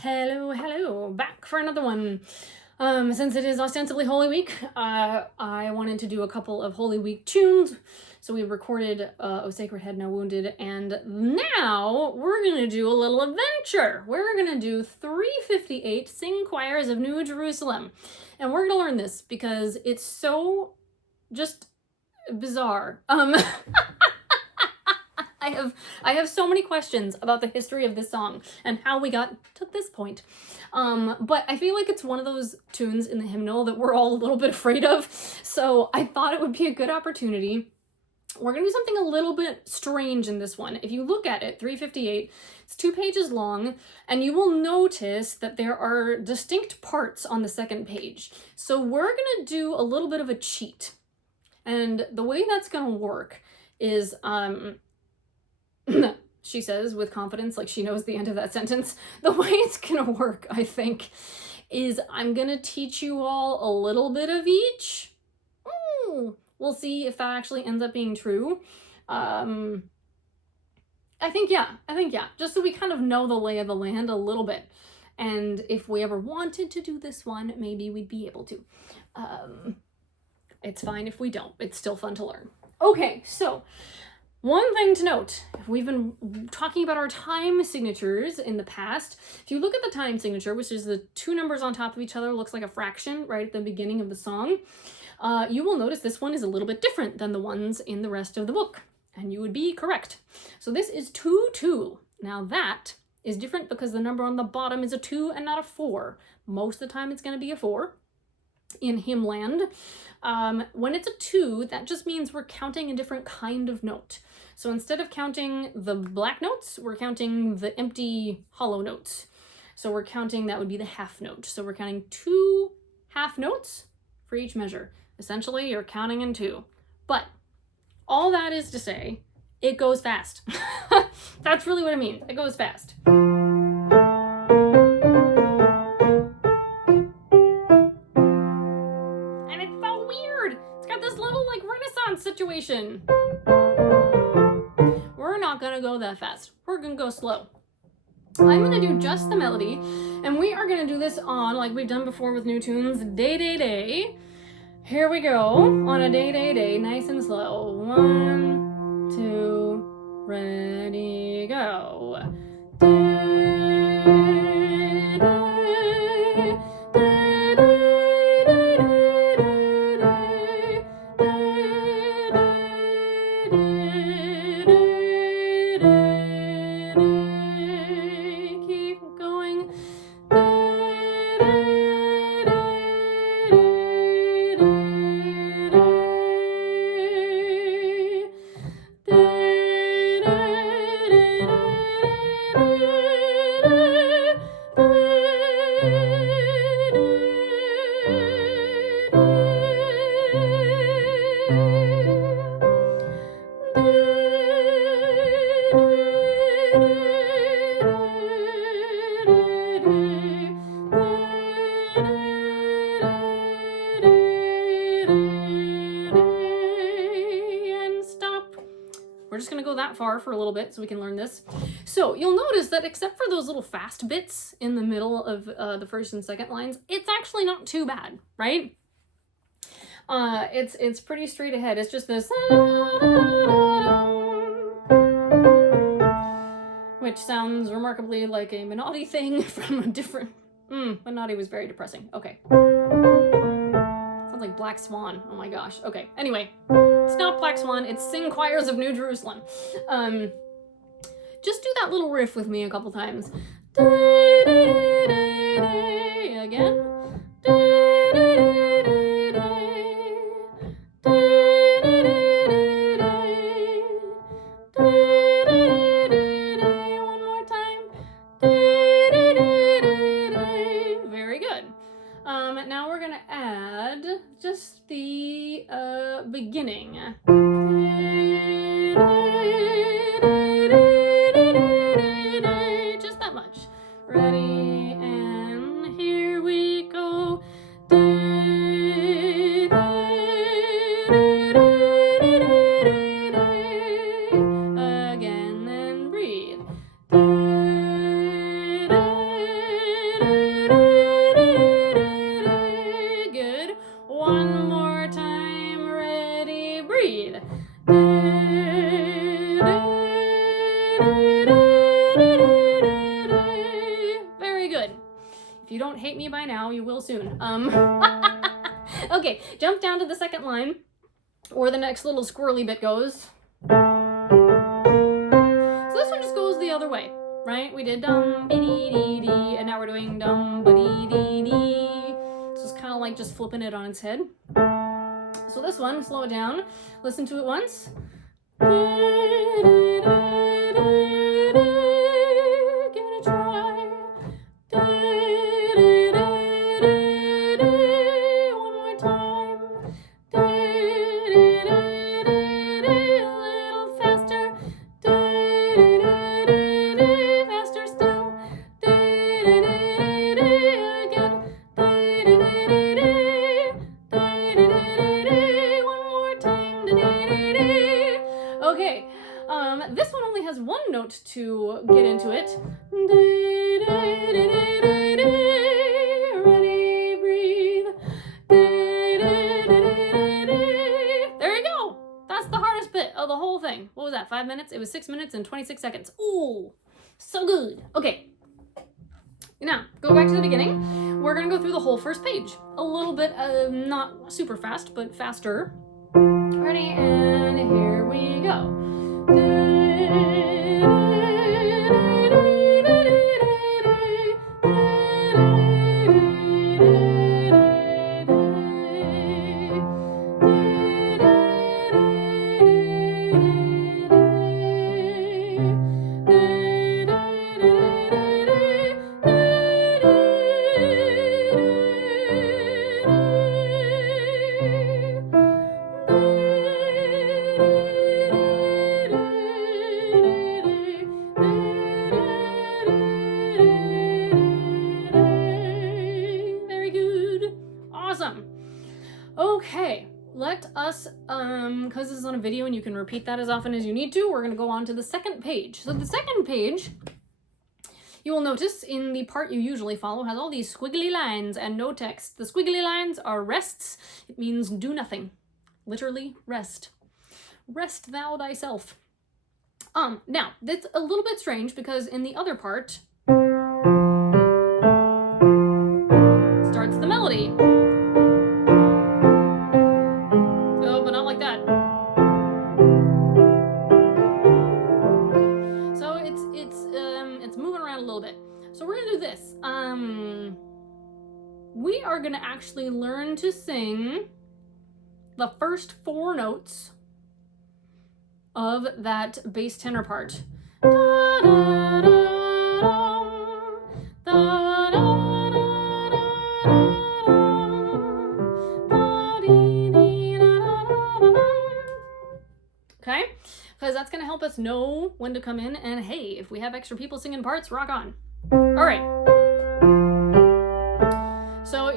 Hello, hello, back for another one. Since it is ostensibly Holy Week, I wanted to do a couple of Holy Week tunes. So we recorded O Sacred Head Now Wounded, and now we're gonna do a little adventure. We're gonna do 358 Sing Choirs of New Jerusalem. And we're gonna learn this because it's so just bizarre. I have so many questions about the history of this song and how we got to this point. But I feel like it's one of those tunes in the hymnal that we're all a little bit afraid of. So I thought it would be a good opportunity. We're going to do something a little bit strange in this one. If you look at it, 358, it's 2 pages long, and you will notice that there are distinct parts on the second page. So we're going to do a little bit of a cheat. And the way that's going to work is, she says with confidence, like she knows the end of that sentence, the way it's gonna work, I think, is I'm gonna teach you all a little bit of each. We'll see if that actually ends up being true. I think yeah, just so we kind of know the lay of the land a little bit. And if we ever wanted to do this one, maybe we'd be able to. It's fine if we don't. It's still fun to learn. Okay, so one thing to note, we've been talking about our time signatures in the past. If you look at the time signature, which is the 2 numbers on top of each other, looks like a fraction right at the beginning of the song, you will notice this one is a little bit different than the ones in the rest of the book, and you would be correct. So this is 2-2. Now that is different because the number on the bottom is a 2 and not a 4. Most of the time it's going to be a 4 in hymnland. When it's a 2, that just means we're counting a different kind of note. So instead of counting the black notes, we're counting the empty hollow notes. So we're counting, that would be the half note. So we're counting 2 half notes for each measure. Essentially, you're counting in 2. But all that is to say, it goes fast. That's really what it means. It goes fast. And it's so weird. It's got this little like Renaissance situation. We're not gonna go that fast. We're gonna go slow. I'm gonna do just the melody, and we are gonna do this on, like we've done before with new tunes, day, day, day. Here we go, on a day, day, day, nice and slow. 1, 2, ready, go. We're just going to go that far for a little bit so we can learn this. So you'll notice that except for those little fast bits in the middle of the first and second lines, it's actually not too bad, right? It's pretty straight ahead. It's just this, which sounds remarkably like a Menotti thing from a different... Menotti was very depressing. Okay. Sounds like Black Swan. Oh my gosh. Okay. Anyway, it's not Black Swan. It's Sing Choirs of New Jerusalem. Just do that little riff with me a couple times. Again. One more time. Very good. Now we're gonna add just the beginning. Just that much. Ready, and here we go. Again, and breathe. If you don't hate me by now, you will soon. Okay, jump down to the second line, where the next little squirrely bit goes. So this one just goes the other way, right? We did dum dee dee dee, and now we're doing dum ba dee dee dee. So it's kind of like just flipping it on its head. So this one, slow it down. Listen to it once. Give it a try. One more time. A little faster. Faster still. Again. One more time. Okay, this one only has one note to get into it. Ready, breathe. There you go. That's the hardest bit of the whole thing. What was that, 5 minutes? It was 6 minutes and 26 seconds. Ooh, so good. Okay, now go back to the beginning. We're gonna go through the whole first page. A little bit, not super fast, but faster. Ready, and here we go. Okay, let us, because this is on a video and you can repeat that as often as you need to, we're going to go on to the second page. So the second page, you will notice in the part you usually follow, has all these squiggly lines and no text. The squiggly lines are rests. It means do nothing. Literally, rest. Rest thou thyself. Now, that's a little bit strange because in the other part, starts the melody. So we're gonna do this. We are gonna actually learn to sing the first 4 notes of that bass tenor part. Da, da, da, da, da, da, okay? Because that's gonna help us know when to come in, and hey, if we have extra people singing parts, rock on. All right. So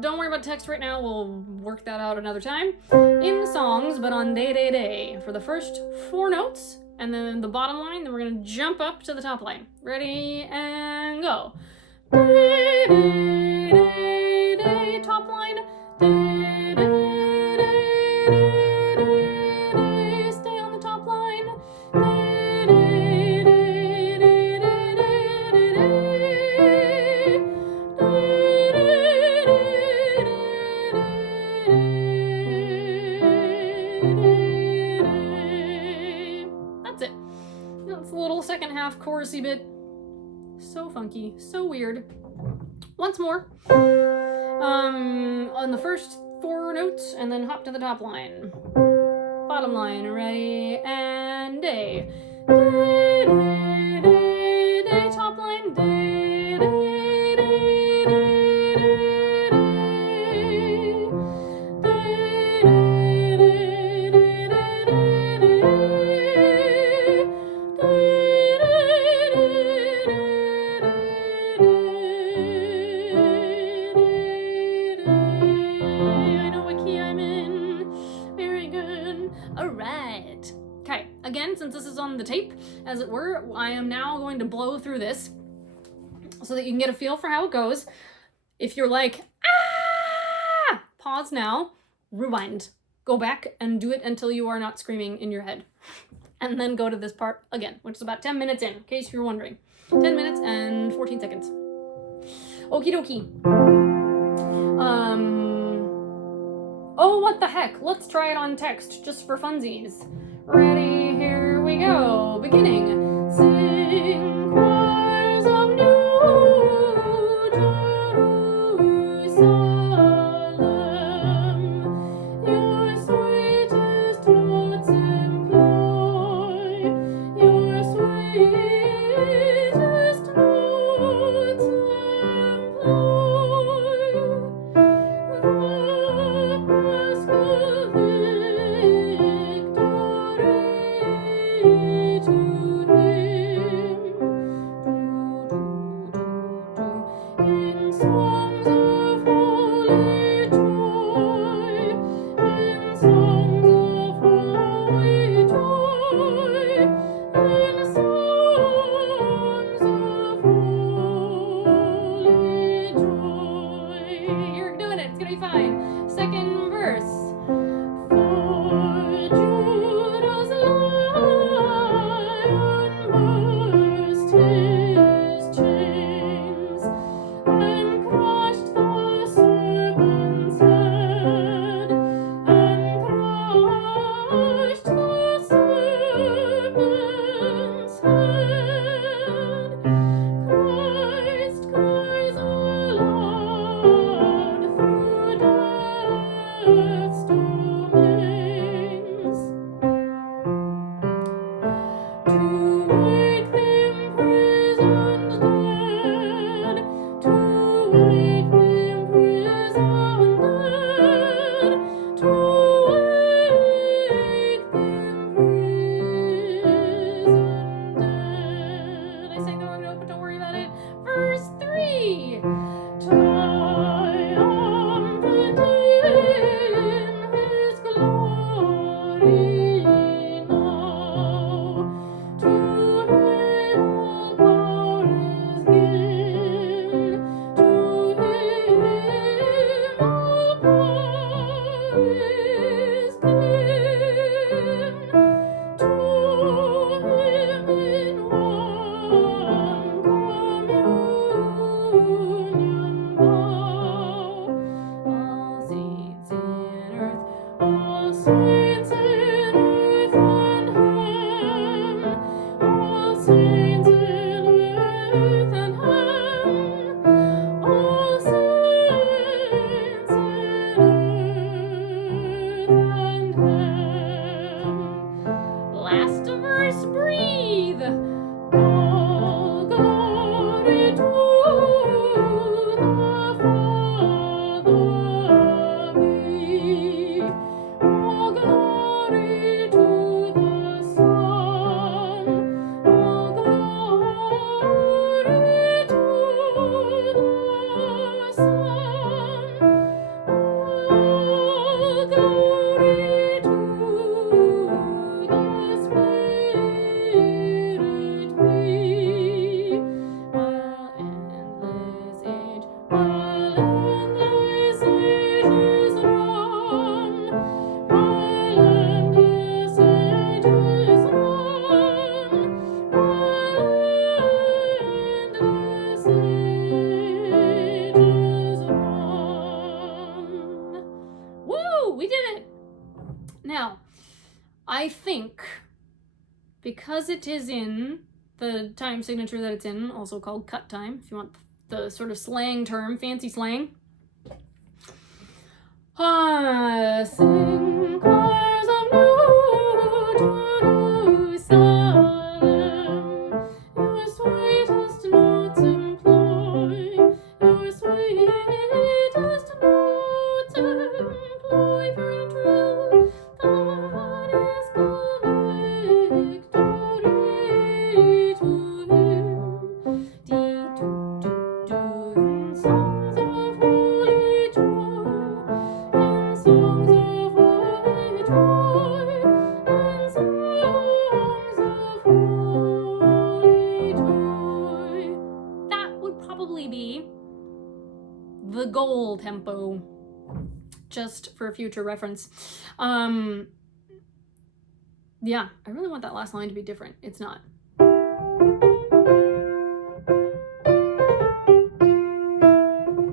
don't worry about text right now. We'll work that out another time in songs, but on day, day, day for the first 4 notes, and then the bottom line. Then we're gonna jump up to the top line. Ready and go. Day, day, day, day. Top line. Day, day, day, day, day. Stay on the top line. Day, day, day, day, day, day, day. That's it. That's a little second half chorusy bit. So funky, so weird. Once more. On the first 4 notes, and then hop to the top line. Bottom line, ready, and day. Day, day, day, day, top line, day, day, day, day, day, day, day, day, I know what key I'm in. Very good. All right. Okay, again, since this is on the tape, as it were, I am now going to blow through this so that you can get a feel for how it goes. If you're like, ah, pause now, rewind, go back and do it until you are not screaming in your head. And then go to this part again, which is about 10 minutes in case you're wondering. 10 minutes and 14 seconds. Okie dokie. Oh, what the heck? Let's try it on text, just for funsies. Ready? Here we go. Beginning. Sing choirs of New Jerusalem, your sweetest notes employ, your sweetest notes employ. You're doing it. It's gonna be fine. Second verse. For Judah's lion burst his chains and crushed the serpent's head, and crushed the serpent's head. Christ cries aloud through death's domains, to wake the imprisoned dead, to wake the imprisoned dead, to wake the imprisoned dead. I sang the wrong note, but don't worry about it. Verse 3. Triumphant in his glory now, to him all power is given, to him all power is given, to him in one communion bow. All saints in earth, all saints in earth and heaven, all saints in earth and heaven, all saints in earth and heaven. Last verse, breathe. All glory to the Father be, all glory to the Son, all glory to the Son, all glory to the Spirit be, while endless age is run, while endless age is run, while endless age is run. Woo! We did it! Now, I think because it is in the time signature that it's in, also called cut time, if you want the sort of slang term, fancy slang. Sing choirs of New Jerusalem, your sweetest notes employ, your sweetest notes employ, for in truth God is good, victory to him. In songs of holy joy, in songs of holy joy, in songs of holy joy. That would probably be the goal tempo, just for future reference. Yeah, I really want that last line to be different. It's not.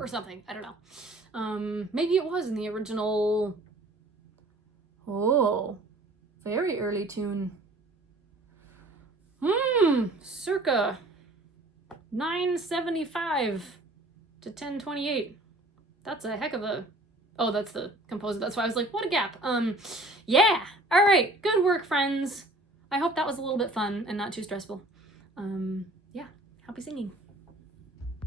or something. I don't know. Maybe it was in the original. Oh, very early tune. Circa 975 to 1028. That's a heck of a... Oh, that's the composer. That's why I was like, what a gap. Yeah. All right. Good work, friends. I hope that was a little bit fun and not too stressful. Yeah. Happy singing.